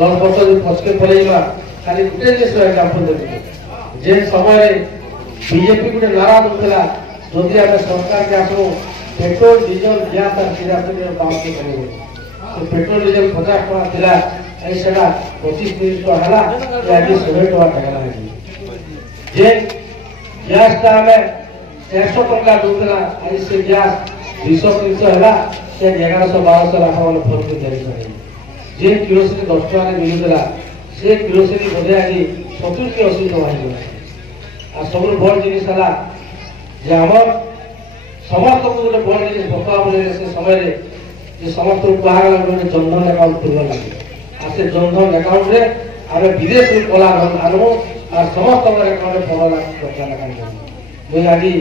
10 वर्ष पछके पलैवा खाली गोटे जिस एग्जांपल देते जे समय बीजेपी गोटे नारा दूसरा जदि आम सरकार के आसू पेट्रोल डीजल गैस और किरासन दाम के कम पेट्रोल डीजल 50 टका थिला आई सेटा 25-30 टका हला आज 100 टका टका जे गैस ता हमें 400 टका दूसरा आज से गैस 200-300 हला से 1100-1200 लाख वाला फोन के जारी करे जे किरोसिन 10 टका रे मिलुला से किरोसिन बोधे आज 70-80 टका हो गला आ सब बड़ जिनिस हला जे हमर समस्त को गोटे बड़ जिनिस बता बोले से समय रे जे समस्त को कहा गला गोटे जनधन अकाउंट खुलवा लागे आ से जनधन अकाउंट रे आमे विदेश रे कला धन आनो आ समस्त हमर अकाउंट रे 15 लाख टका लगा मुई आगी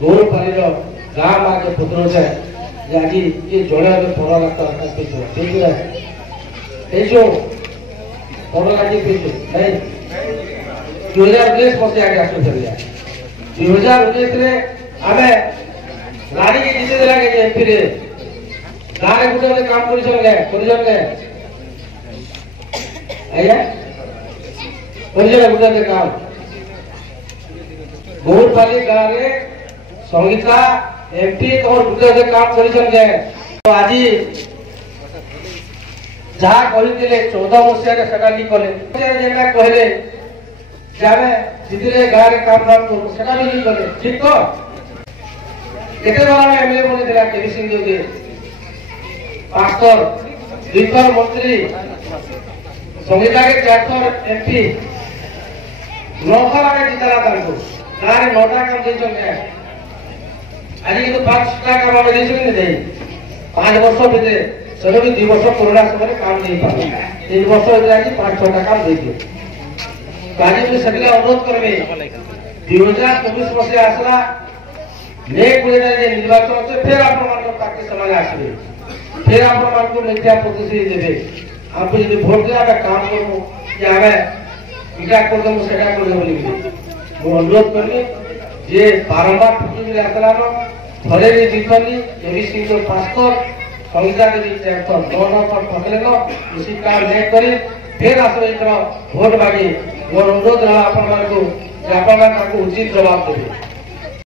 गौरवपाली रो गां मा के पुत्र से जे आगी ये जोड़े 15 लाख टका पे ठीक है ए जो 15 लाख पे नहीं 2019 मसिया के आसु चलिया 2019 रे आमे गाड़ी के जीते देला के एमपी रे गारे गुटे काम करिसले आया करिसले गुटे काम गौरपाली गारे संगीता एमपी तो गुटे काम करिसले तो आज जहाँ कहिथिले 14 मसिया के सेटा नी कले जेना कहले जाने जितने गारे काम करू सेटा भी नी कले ठीक तो केते बार में एमएलए बोले दिला केवी सिंह देव पास्टर द्विपर मंत्री संगीता के 4 एमपी 9 में जितला ताको गारे 9टा काम दे चले आज ये तो 5टा काम में दे चले नहीं 5 वर्ष भीतर चलो भी 2 वर्ष कोरोना समय काम नहीं पाला 3 वर्ष हो गया 5-6टा काम दे दिए काजी में सगले अनुरोध करबे 2024 वर्ष आसला नेक निर्वाचन अच्छे फिर आपके समय आसवे फिर आपको मिथ्या प्रतिश्रुति देवे आपको यदि भोट दे काम करूँ कि आम इटा करदेमु से मुझे अनुरोध करनी जे बारंबार ठुकी आसलान थे भी दिखनी एवं सिंह पास्तर संगीता देवी 9 पर ठकलेन इसी कार्ड नेक कर फिर आसवे भोट मांगी मोर अनुरोध रहा आप उचित जवाब देवे।